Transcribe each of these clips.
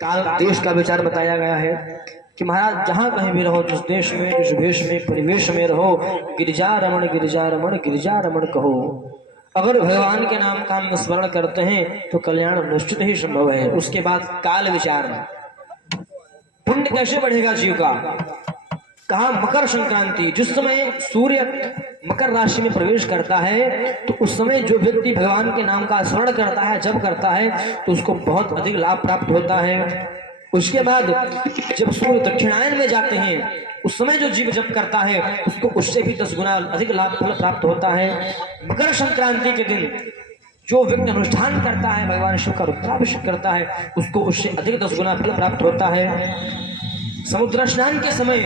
काल देश का विचार बताया गया है कि महाराज जहाँ कहीं भी रहो, जिस देश में, जिस भेष में, परिवेश में रहो, गिरिजा रमण गिरिजा रमण गिरिजा रमण कहो। अगर भगवान के नाम का हम स्मरण करते हैं तो कल्याण निश्चित ही संभव है। उसके बाद काल विचार, पुण्य कैसे बढ़ेगा जीव का। कहा मकर संक्रांति, जिस समय सूर्य मकर राशि में प्रवेश करता है तो उस समय जो व्यक्ति भगवान के नाम का स्मरण करता है, जप करता है, तो उसको बहुत अधिक लाभ प्राप्त होता है। उसके बाद जब सूर्य दक्षिणायन में जाते हैं उस समय जो जीव जप करता है उसको उससे भी 10 गुना अधिक लाभ फल प्राप्त होता है। मकर संक्रांति के दिन जो व्यक्ति अनुष्ठान करता है, भगवान शिव का रुद्राभिषेक करता है, उसको उससे अधिक 10 गुना फल प्राप्त होता है। समुद्र स्नान के समय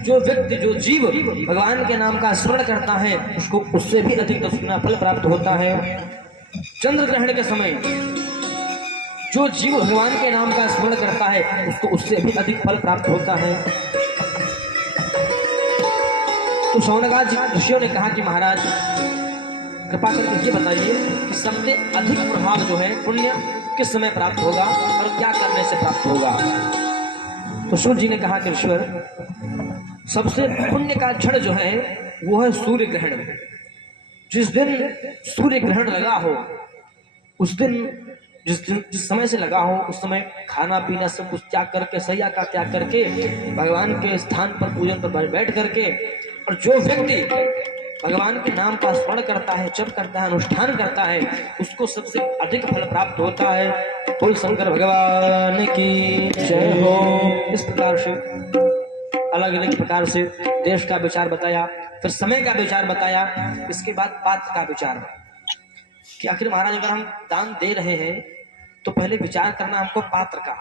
जो व्यक्ति, जो जीव भगवान के नाम का स्मरण करता है उसको उससे भी अधिक 10 गुना फल प्राप्त होता है। चंद्र ग्रहण के समय जो जीव भगवान के नाम का स्मरण करता है उसको उससे भी अधिक फल प्राप्त होता है। तो शौनकादि ऋषियों ने कहा कि महाराज कृपा करके ये बताइए कि सबसे अधिक प्रभाव जो है पुण्य किस समय प्राप्त होगा और क्या करने से प्राप्त होगा। तो सूर्य जी ने कहा कि ईश्वर, सबसे पुण्य का क्षण जो है वो है सूर्य ग्रहण। जिस दिन सूर्य ग्रहण लगा हो उस दिन, जिस समय से लगा हो उस समय खाना पीना सब कुछ त्याग करके, सैया का त्याग करके, भगवान के स्थान पर पूजन पर बैठ करके, और जो व्यक्ति भगवान के नाम का स्मरण करता है, जप करता है, अनुष्ठान करता है, उसको सबसे अधिक फल प्राप्त होता है। बोल शंकर भगवान की जय हो। इस प्रकार से अलग अलग प्रकार से देश का विचार बताया, फिर समय का विचार बताया, इसके बाद पात्र का विचार कि आखिर महाराज अगर हम दान दे रहे हैं तो पहले विचार करना हमको पात्र का।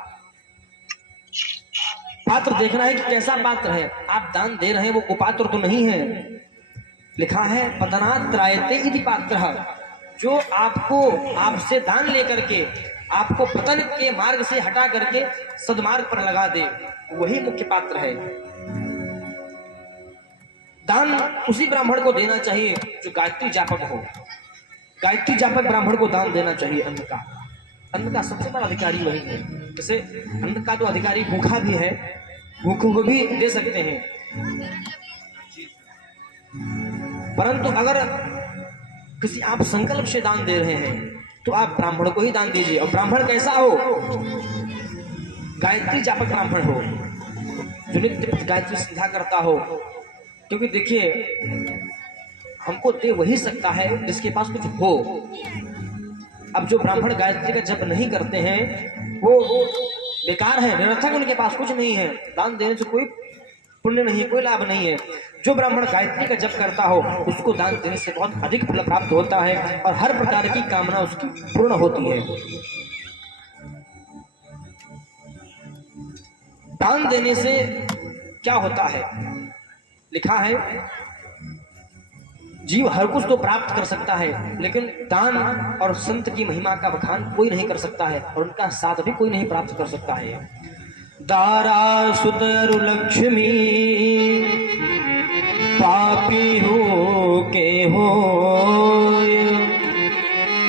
पात्र देखना है कि कैसा पात्र है। आप दान दे रहे हैं वो कुपात्र तो नहीं है। लिखा है पतनात् त्रायते इति पात्रः, जो आपको, आपसे दान लेकर के आपको पतन के मार्ग से हटा करके सद्मार्ग पर लगा दे, वही मुख्य पात्र है। दान उसी ब्राह्मण को देना चाहिए जो गायत्री जापक हो। गायत्री जापक ब्राह्मण को दान देना चाहिए अन्न का। अन्न का सबसे बड़ा अधिकारी वही है। जैसे अन्न का तो अधिकारी भूखा भी है, भूखों को भी दे सकते हैं, परंतु अगर किसी आप संकल्प से दान दे रहे हैं तो आप ब्राह्मण को ही दान दीजिए। और ब्राह्मण कैसा हो? गायत्री जापक ब्राह्मण हो, जो नित्य गायत्री संध्या करता हो। क्योंकि देखिए, हमको दे वही सकता है जिसके पास कुछ हो। अब जो ब्राह्मण गायत्री का जप नहीं करते हैं वो बेकार है, निरर्थक, उनके पास कुछ नहीं है। दान देने से कोई पुण्य नहीं है, कोई लाभ नहीं है। जो ब्राह्मण गायत्री का जप करता हो उसको दान देने से बहुत अधिक फल प्राप्त होता है और हर प्रकार की कामना उसकी पूर्ण होती है। दान देने से क्या होता है? लिखा है जीव हर कुछ तो प्राप्त कर सकता है, लेकिन दान और संत की महिमा का बखान कोई नहीं कर सकता है और उनका साथ भी कोई नहीं प्राप्त कर सकता है। दारा सुतरु लक्ष्मी पापी हो के हो,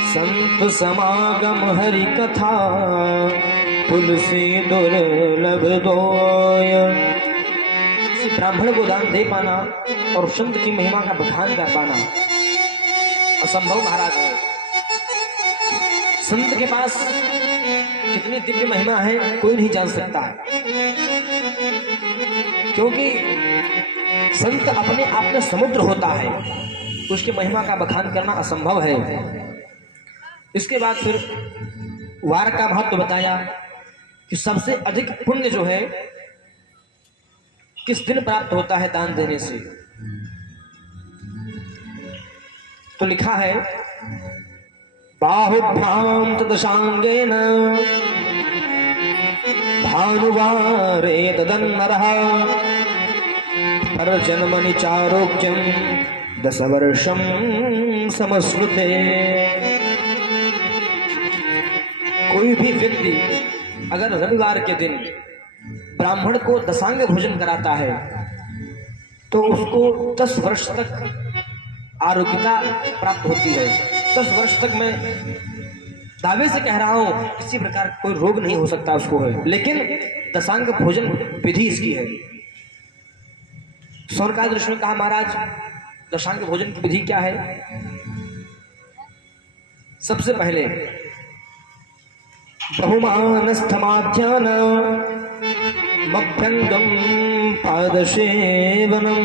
संत समागम हरि कथा तुलसी दुर्लभ दोय। ब्राह्मण को दान दे पाना और संत की महिमा का बखान कर पाना असंभव महाराज है। संत के पास कितनी दिव्य महिमा है कोई नहीं जान सकता है, क्योंकि संत अपने आप में समुद्र होता है, उसकी महिमा का बखान करना असंभव है। इसके बाद फिर वार का महत्व बताया कि सबसे अधिक पुण्य जो है किस दिन प्राप्त होता है दान देने से। तो लिखा है बाहुभ्याम तदशांगेन भानुवारे तदन्नरः परजन्मनि चारोग्यम 10 वर्षम समश्नुते। कोई भी व्यक्ति अगर रविवार के दिन ब्राह्मण को दशांग भोजन कराता है तो उसको 10 वर्ष तक आरोग्यता प्राप्त होती है। 10 वर्ष तक में दावे से कह रहा हूं, किसी प्रकार कोई रोग नहीं हो सकता उसको है, लेकिन दशांग भोजन विधि इसकी है। स्वर्गराज ऋषि ने कहा महाराज दशांग भोजन की विधि क्या है? सबसे पहले बहुमानस्थमाध्यान मभ्यंगम पादसेवनम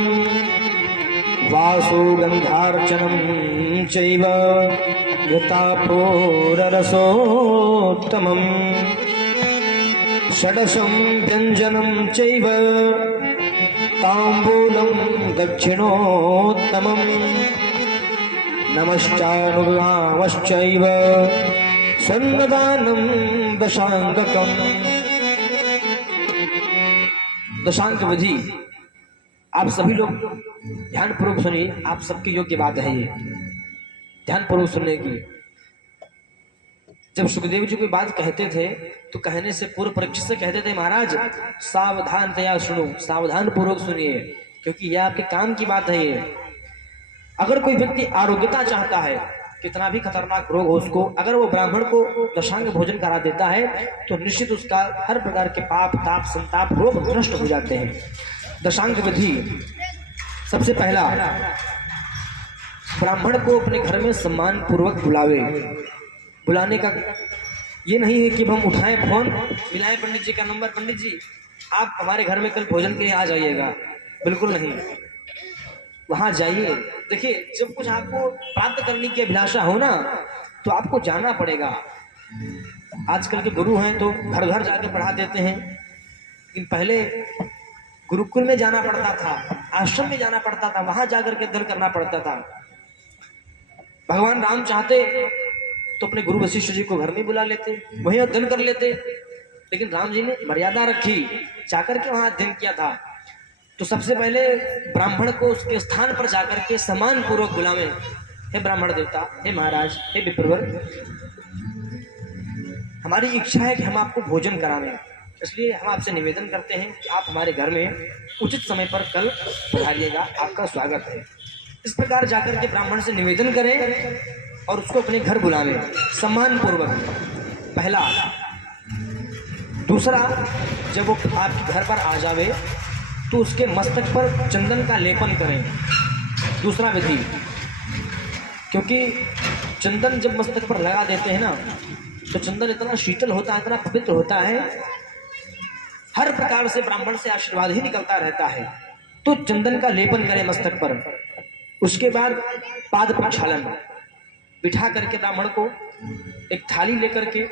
वासो गंधार्चनम चैव घृतापूररसोत्तमम् षडशं व्यञ्जनं चैव ताम्बूलं दक्षिणोत्तमम् नमश्चानुगामश्चैव सन्नदानं दशांगकम्। दशांग विधि आप सभी लोग ध्यान पूर्वक सुनिए, आप सबके योग्य बात है ये, ध्यान पूर्वक सुनने की। जब सुखदेव जी कोई बात कहते थे तो कहने से पूर्व परीक्षित से कहते थे महाराज सावधानतया सुनो, सावधान पूर्वक सुनिए, क्योंकि यह आपके काम की बात है। ये अगर कोई व्यक्ति आरोग्यता चाहता है, कितना भी खतरनाक रोग हो उसको, अगर वो ब्राह्मण को दशांग भोजन करा देता है तो निश्चित उसका हर प्रकार के पाप ताप संताप रोग नष्ट हो जाते हैं। दशांग विधि सबसे पहला, ब्राह्मण को अपने घर में सम्मान पूर्वक बुलावे। बुलाने का ये नहीं है कि हम उठाएं फोन, मिलाएं पंडित जी का नंबर, पंडित जी आप हमारे घर में कल भोजन के लिए आ जाइएगा, बिल्कुल नहीं। वहां जाइए, देखिए जब कुछ आपको प्राप्त करने की अभिलाषा हो ना तो आपको जाना पड़ेगा। आजकल के गुरु हैं तो घर घर जाकर पढ़ा देते हैं, लेकिन पहले गुरुकुल में जाना पड़ता था, आश्रम में जाना पड़ता था, वहां जाकर के अध्ययन करना पड़ता था। भगवान राम चाहते तो अपने गुरु वशिष्ठ जी को घर में बुला लेते, वहीं अध्ययन कर लेते, लेकिन राम जी ने मर्यादा रखी, जाकर के वहां अध्ययन किया था। तो सबसे पहले ब्राह्मण को उसके स्थान पर जाकर के सम्मान पूर्वक बुलावे। हे ब्राह्मण देवता, हे महाराज, हे विप्रवर, हमारी इच्छा है कि हम आपको भोजन करावें, इसलिए हम आपसे निवेदन करते हैं कि आप हमारे घर में उचित समय पर कल पधारिएगा, आपका स्वागत है। इस प्रकार जाकर के ब्राह्मण से निवेदन करें और उसको अपने घर बुलावें सम्मान पूर्वक, पहला। दूसरा, जब वो आपके घर पर आ जावे तो उसके मस्तक पर चंदन का लेपन करें, दूसरा विधि। क्योंकि चंदन जब मस्तक पर लगा देते हैं ना तो चंदन इतना शीतल होता है, इतना पवित्र होता है, हर प्रकार से ब्राह्मण से आशीर्वाद ही निकलता रहता है। तो चंदन का लेपन करें मस्तक पर। उसके बाद पाद प्रक्षालन, बिठा करके ब्राह्मण को एक थाली लेकर के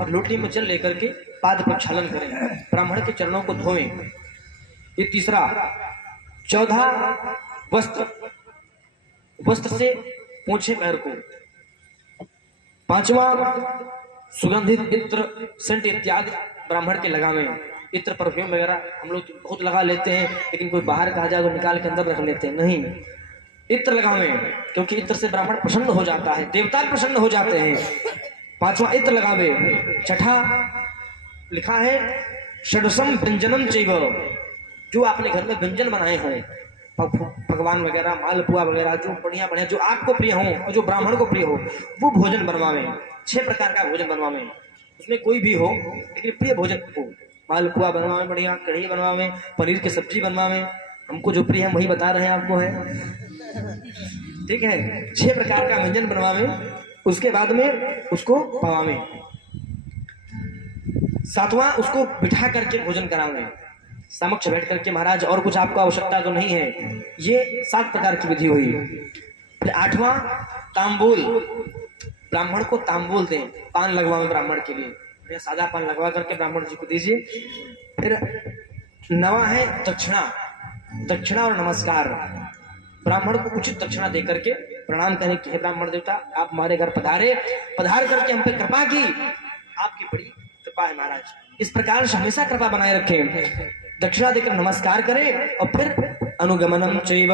और लोटी में जल लेकर के पाद प्रक्षालन करें, ब्राह्मण के चरणों को धोएं, ये तीसरा। चौथा, वस्त्र से पोंछे पैर को। पांचवा, सुगंधित इत्र सेंट इत्यादि ब्राह्मण के लगावें। इत्र परफ्यूम वगैरह हम लोग बहुत लगा लेते हैं, लेकिन कोई बाहर कहा जाए तो निकाल के अंदर रख लेते हैं, नहीं, इत्र लगावें, क्योंकि इत्र से ब्राह्मण प्रसन्न हो जाता है, देवता प्रसन्न हो जाते हैं। पांचवा, इत्र लगावे। छठा लिखा है षडसम व्यंजनम चैव, जो आपने घर में व्यंजन बनाए हैं, भगवान वगैरह, मालपुआ वगैरह, जो बढ़िया बढ़िया, जो आपको प्रिय हो और जो ब्राह्मण को प्रिय हो, वो भोजन बनवावे। 6 प्रकार का भोजन बनवावे, उसमें कोई भी हो लेकिन प्रिय भोजन हो। मालपुआ बनवावे, बढ़िया कढ़ी बनवावे, पनीर की सब्जी बनवावे, हमको जो प्रिय है वही बता रहे हैं आपको है, ठीक है। 6 प्रकार का व्यंजन बनवावे, उसके बाद में उसको पवावे। 7वां, उसको बिठा करके भोजन करावे, समक्ष बैठ करके, महाराज और कुछ आपको आवश्यकता तो नहीं है। ये 7 प्रकार की विधि हुई। फिर 8वां, तांबूल, ब्राह्मण को तांबूल दें, पान लगवावे ब्राह्मण के लिए, सादा पान लगवा करके ब्राह्मण जी को दीजिए। फिर 9वां है दक्षिणा, दक्षिणा और नमस्कार, ब्राह्मण को उचित दक्षिणा दे करके प्रणाम करें कि हे ब्राह्मण देवता, आप हमारे घर पधारे, पधार करके हम पे कृपा की, आपकी बड़ी कृपा है महाराज। इस प्रकार से हमेशा कृपा बनाए रखें। दक्षिणा देकर नमस्कार करें और फिर अनुगमनम चैव,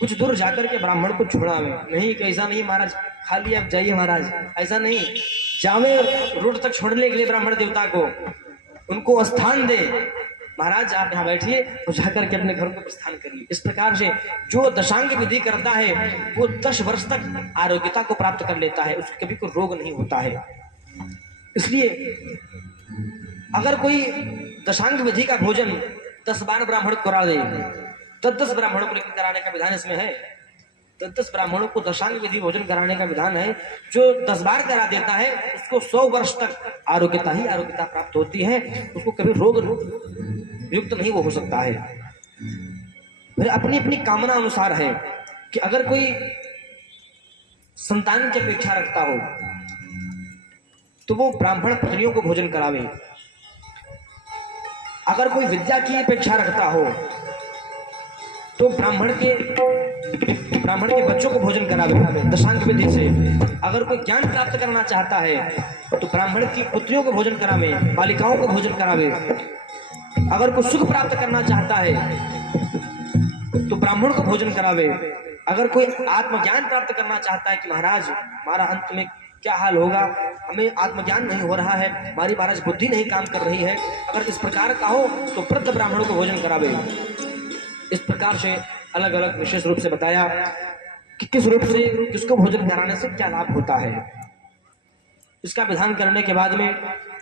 कुछ दूर जाकर के ब्राह्मण को छोड़ावे, नहीं कि ऐसा नहीं महाराज खाली आप जाइए महाराज, ऐसा नहीं, जावे रोड तक छोड़ने के लिए ब्राह्मण देवता को, उनको स्थान दे, महाराज आप यहाँ बैठिए और जाकर के अपने घर को प्रस्थान करिए। इस प्रकार से जो दशांग विधि करता है वो 10 वर्ष तक आरोग्यता को प्राप्त कर लेता है, उसको कभी कोई रोग नहीं होता है। इसलिए अगर कोई दशांग विधि का भोजन 10-12 ब्राह्मण को करा दे, 10-10 ब्राह्मणों को लेकर कराने का विधान इसमें है। 10-10 ब्राह्मणों को दशांग विधि भोजन कराने का विधान है। जो 10 बार करा देता है उसको 100 वर्ष तक आरोग्यता ही आरोग्यता प्राप्त होती है, उसको कभी रोग युक्त नहीं वो हो सकता है। फिर अपनी अपनी कामना अनुसार है कि अगर कोई संतान की अपेक्षा रखता हो तो वो ब्राह्मण पत्नियों को भोजन करावे। अगर कोई विद्या की अपेक्षा रखता हो तो ब्राह्मण के बच्चों को भोजन करावे दशांग विधि से। अगर कोई ज्ञान प्राप्त करना चाहता है तो ब्राह्मण की पुत्रियों को भोजन करावे, बालिकाओं को भोजन करावे। अगर कोई सुख प्राप्त करना चाहता है तो ब्राह्मण को भोजन करावे। अगर कोई आत्मज्ञान प्राप्त करना चाहता है कि महाराज हमारा अंत में क्या हाल होगा, हमें आत्मज्ञान नहीं हो रहा है, हमारी महाराज बुद्धि नहीं काम कर रही है, अगर इस प्रकार का हो तो वृद्ध ब्राह्मणों को भोजन करावे। इस प्रकार से अलग अलग विशेष रूप से बताया कि किस रूप से किसको भोजन कराने से क्या लाभ होता है। इसका विधान करने के बाद में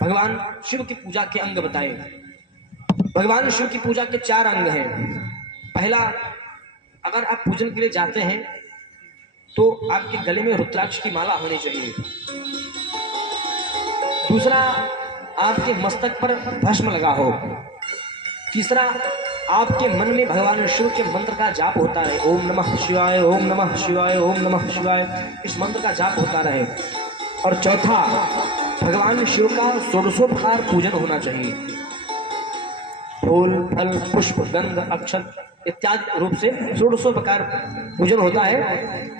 भगवान शिव की पूजा के अंग बताए। भगवान शिव की पूजा के 4 अंग हैं। पहला, अगर आप पूजन के लिए जाते हैं तो आपके गले में रुद्राक्ष की माला होनी चाहिए। दूसरा, आपके मस्तक पर भस्म लगा हो। तीसरा, आपके मन में भगवान शिव के मंत्र का जाप होता रहे, ओम नमः शिवाय, ओम नमः शिवाय, ओम नमः शिवाय, इस मंत्र का जाप होता रहे। और चौथा, भगवान शिव का षोडशोपचार पूजन होना चाहिए। फूल, फल, पुष्प, गंध, अक्षत इत्यादि रूप से षोडशोपचार पूजन होता है।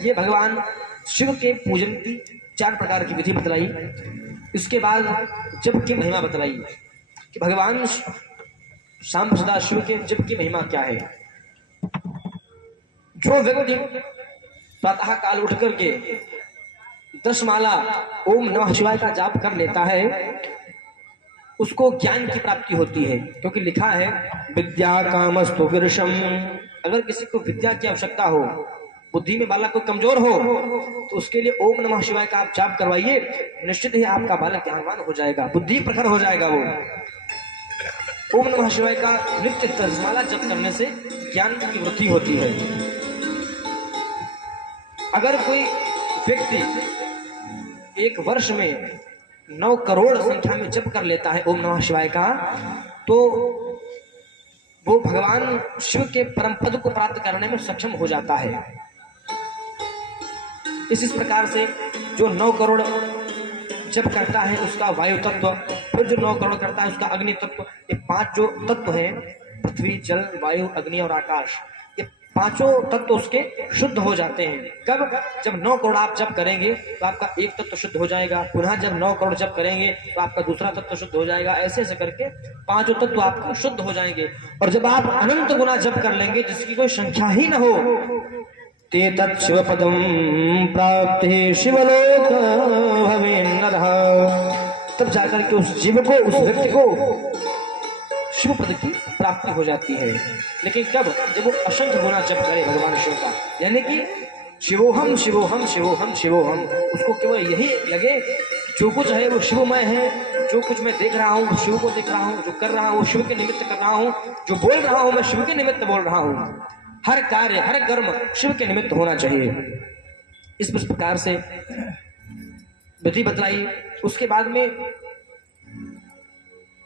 ये भगवान शिव के पूजन की 4 प्रकार की विधि बतलाई। इसके बाद जप की महिमा बतलाई कि भगवान शाम सदा शिव के जप की महिमा क्या है। जो व्यक्ति प्रातः काल उठ करके 10 माला ओम नमः शिवाय का जाप कर लेता है उसको ज्ञान की प्राप्ति होती है, क्योंकि लिखा है विद्या कामस्तु विरशम। अगर किसी को विद्या की आवश्यकता हो, बुद्धि में बालक को कमजोर हो तो उसके लिए ओम नमः शिवाय का आप जाप करवाइए, निश्चित ही आपका बालक ज्ञानवान हो जाएगा, बुद्धि प्रखर हो जाएगा। वो ओम नमः शिवाय का नित्य 10 माला जप करने से ज्ञान की वृद्धि होती है। अगर कोई व्यक्ति 1 वर्ष में 9 करोड़ संख्या में जप कर लेता है ओम नमः शिवाय का, तो वो भगवान शिव के परम पद को प्राप्त करने में सक्षम हो जाता है। इस प्रकार से जो 9 करोड़ जप करता है उसका वायु तत्व, फिर जो 9 करोड़ करता है उसका अग्नि तत्व, ये 5 जो तत्व हैं, पृथ्वी, जल, वायु, अग्नि और आकाश, ये 5 तत्व उसके शुद्ध हो जाते हैं। कब? जब 9 करोड़ आप जप करेंगे तो आपका एक तत्व शुद्ध हो जाएगा, पुनः जब 9 करोड़ जप करेंगे तो आपका दूसरा तत्व शुद्ध हो जाएगा। ऐसे ऐसे करके 5 तत्व आपको शुद्ध हो जाएंगे। और जब आप अनंत गुना जप कर लेंगे जिसकी कोई संख्या ही न हो, ते तत् शिवपदम प्राप्ति शिवलोक भवेन्नरः, तब जाकर के उस जीव को, उस व्यक्ति को शिव पद की प्राप्ति हो जाती है। लेकिन कब? जब वो असंख्य गुना जप करे भगवान शिव का, यानी कि शिवोहम शिवोहम शिवोहम शिवोहम, उसको केवल यही लगे जो कुछ है वो शिवमय है, जो कुछ मैं देख रहा हूँ शिव को देख रहा हूँ, जो कर रहा हूँ शिव के निमित्त कर रहा हूँ, जो बोल रहा हूँ मैं शिव के निमित्त बोल रहा हूँ, हर कार्य हर कर्म शिव के निमित्त होना चाहिए। इस प्रकार से विधि बतलाई। उसके बाद में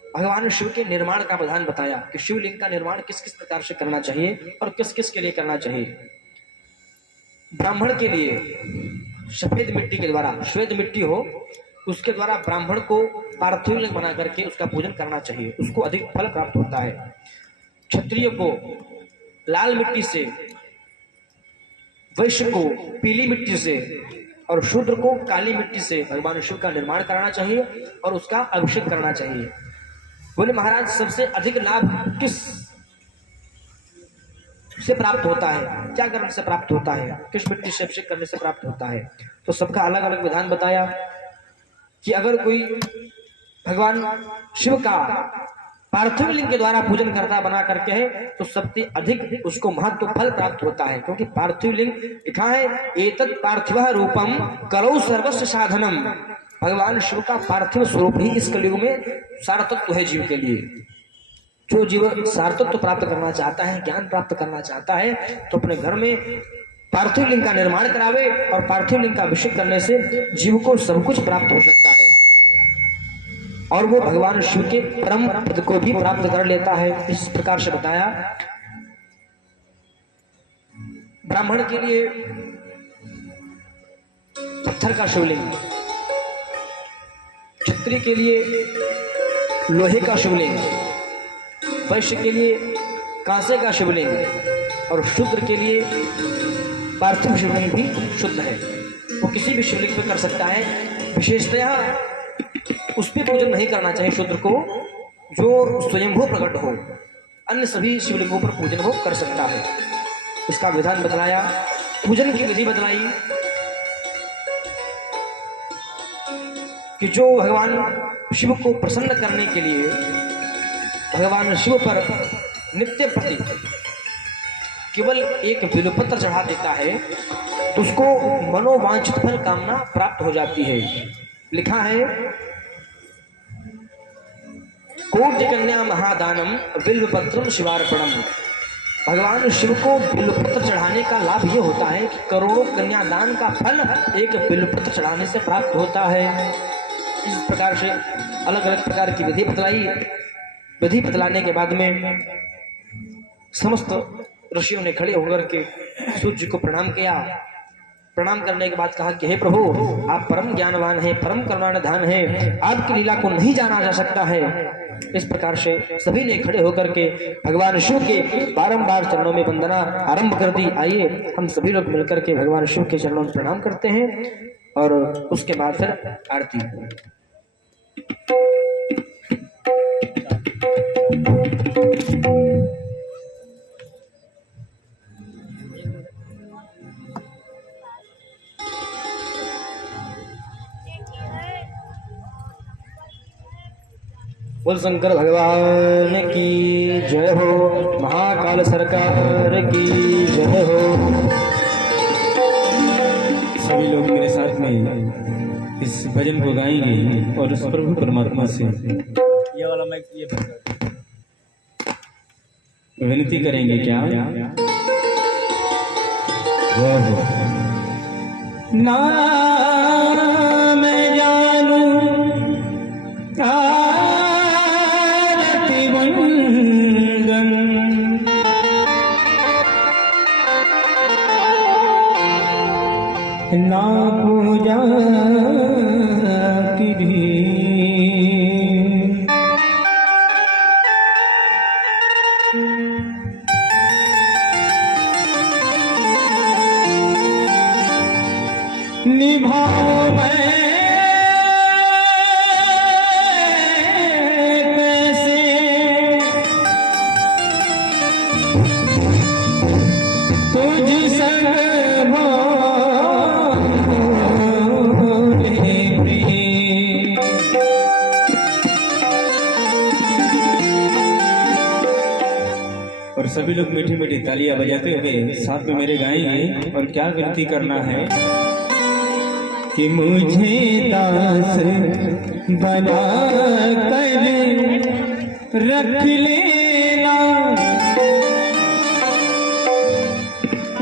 भगवान शिव के निर्माण का विधान बताया कि शिवलिंग का निर्माण किस किस प्रकार से करना चाहिए और किस किस के लिए करना चाहिए। ब्राह्मण के लिए सफेद मिट्टी के द्वारा, श्वेत मिट्टी हो उसके द्वारा ब्राह्मण को पार्थिव लिंग बना करके उसका पूजन करना चाहिए, उसको अधिक फल प्राप्त होता है। क्षत्रिय को लाल मिट्टी से, वैश्य को पीली मिट्टी से और शूद्र को काली मिट्टी से भगवान शिव का निर्माण कराना चाहिए और उसका अभिषेक करना चाहिए। बोले महाराज सबसे अधिक लाभ किस से प्राप्त होता है, क्या करने से प्राप्त होता है, किस मिट्टी से अभिषेक करने से प्राप्त होता है? तो सबका अलग अलग विधान बताया कि अगर कोई भगवान शिव का पार्थिव लिंग के द्वारा पूजन करता बना करके है तो सबसे अधिक उसको महत्व फल प्राप्त होता है, क्योंकि पार्थिव लिंग लिखा है एतत् पार्थिव रूपम करो सर्वस्व साधनम। भगवान शिव का पार्थिव स्वरूप ही इस कलयुग में सारतत्व है जीव के लिए। जो जीव सारतत्व प्राप्त करना चाहता है, ज्ञान प्राप्त करना चाहता है, तो अपने घर में पार्थिव लिंग का निर्माण करावे और पार्थिव लिंग का अभिषेक करने से जीव को सब कुछ प्राप्त हो सकता है और वो भगवान शिव के परम पद को भी प्राप्त कर लेता है। इस प्रकार से बताया। ब्राह्मण के लिए पत्थर का शिवलिंग, क्षत्रिय के लिए लोहे का शिवलिंग, वैश्य के लिए कांसे का शिवलिंग और शूद्र के लिए पार्थिव शिवलिंग भी शुद्ध है। वो किसी भी शिवलिंग पे कर सकता है। विशेषतया उस पर पूजन नहीं करना चाहिए शूद्र को जो स्वयंभू प्रकट हो, अन्य सभी शिवलिंगों पर पूजन वो कर सकता है। इसका विधान बतलाया, पूजन की विधि बतलाई कि जो भगवान शिव को प्रसन्न करने के लिए भगवान शिव पर नित्य प्रति केवल एक बिल्वपत्र चढ़ा देता है तो उसको मनोवांछित फल कामना प्राप्त हो जाती है। लिखा है कोटि कन्या महादानम बिल्वपत्रम शिवार्पणम। भगवान शिव को बिल्वपत्र चढ़ाने का लाभ ये होता है कि करोड़ों कन्यादान का फल एक बिल्वपत्र चढ़ाने से प्राप्त होता है। इस प्रकार से अलग अलग प्रकार की विधि बतलाई। विधि बतलाने के बाद में समस्त ऋषियों ने खड़े होकर के सूर्य जी को प्रणाम किया। प्रणाम करने के बाद कहा कि हे प्रभु, आप परम ज्ञानवान हैं, परम करुणानिधान हैं, आपकी लीला को नहीं जाना जा सकता है। इस प्रकार से सभी ने खड़े होकर के भगवान शिव के बारंबार चरणों में वंदना आरंभ कर दी। आइए हम सभी लोग मिलकर के भगवान शिव के चरणों में प्रणाम करते हैं और उसके बाद फिर आरती। बोल शंकर भगवान की जय हो, महाकाल सरकार की जय हो। सभी लोग मेरे साथ में इस भजन को गाएंगे और उस प्रभु परमात्मा से ये वाला मैं ये विनती करेंगे। क्या ना मैं जानू ना पूजा की भी निभाओ मैं कैसे तुझ संग और सभी लोग मीठी मीठी तालियां बजाते हुए साथ में मेरे गाएंगे। और क्या विनती करना है कि मुझे दास बना कर रख लेना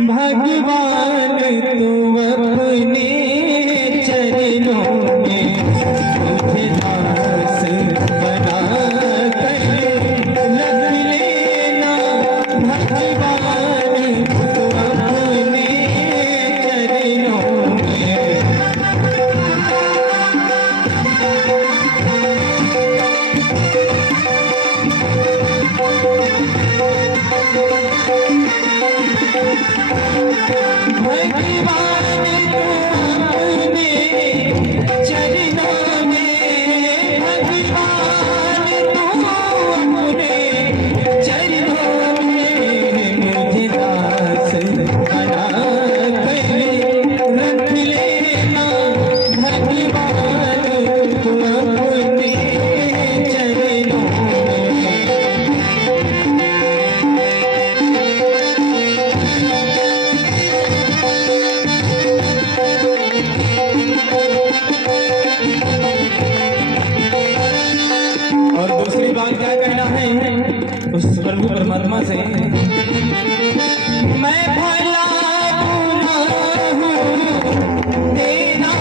भगवान, तू अपने चरणों में मुझे दास बना कर रख लेना भगवान, तू अपने चरणों में। है उस प्रभु परमात्मा से, मैं भला बुरा हूँ तेरा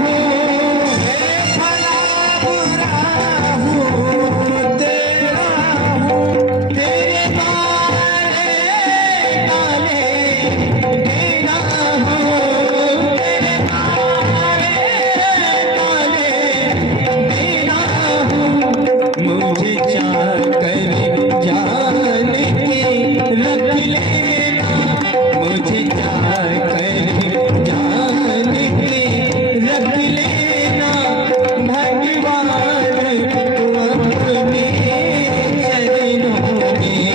हूँ, मैं भला बुरा हूँ तेरा हूँ, तेरे बारे काले तेरा हूँ, तेरे बारे काले तेरा हूँ, मुझे चाह कर जान के रख लेना, मुझे चाह कर जान के रख लेना, भगवान तू अपने चरणों में।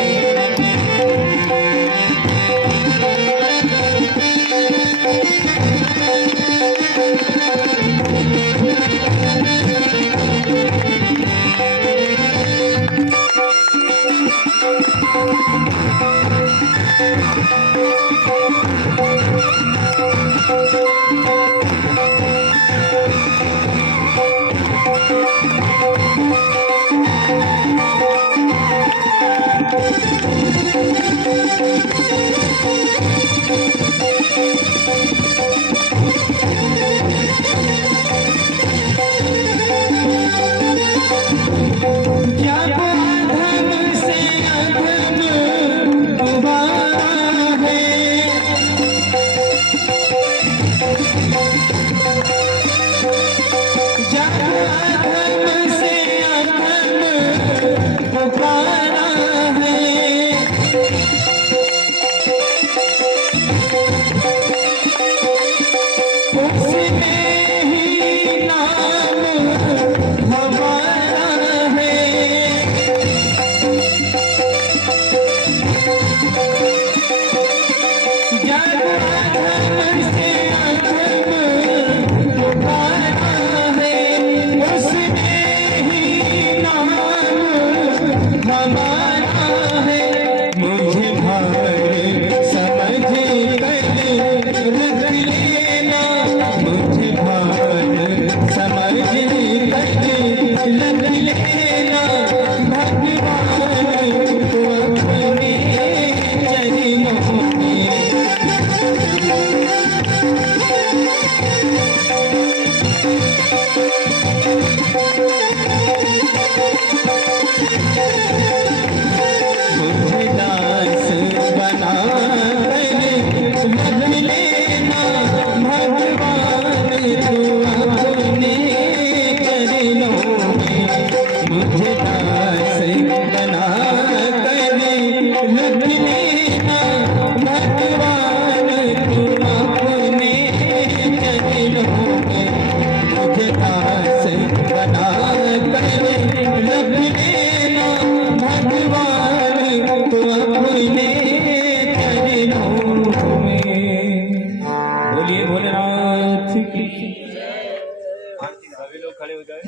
जब अधम से अधम उबारा है, जब अधम से अधम उबारा है, उसमें ही नाम हमारा है। जब अधम से अधम पुकारा है, उसमें ही नाम हमारा है। मुझे भार समझ कर रख लेना, मुझे भार समझ कर रख लेना, भगवान तू अपने चरणों में। मुझे दास बना कर रख लेना, भगवान तू अपने चरणों में। मुझे दास बना कर रख लेना, भगवान तू अपने चरणों में। मुझे दास बना कर रख लेना, भगवान तू अपने चरणों में। बोलिए भोलेनाथ की। सभी लोग खड़े हो जाए।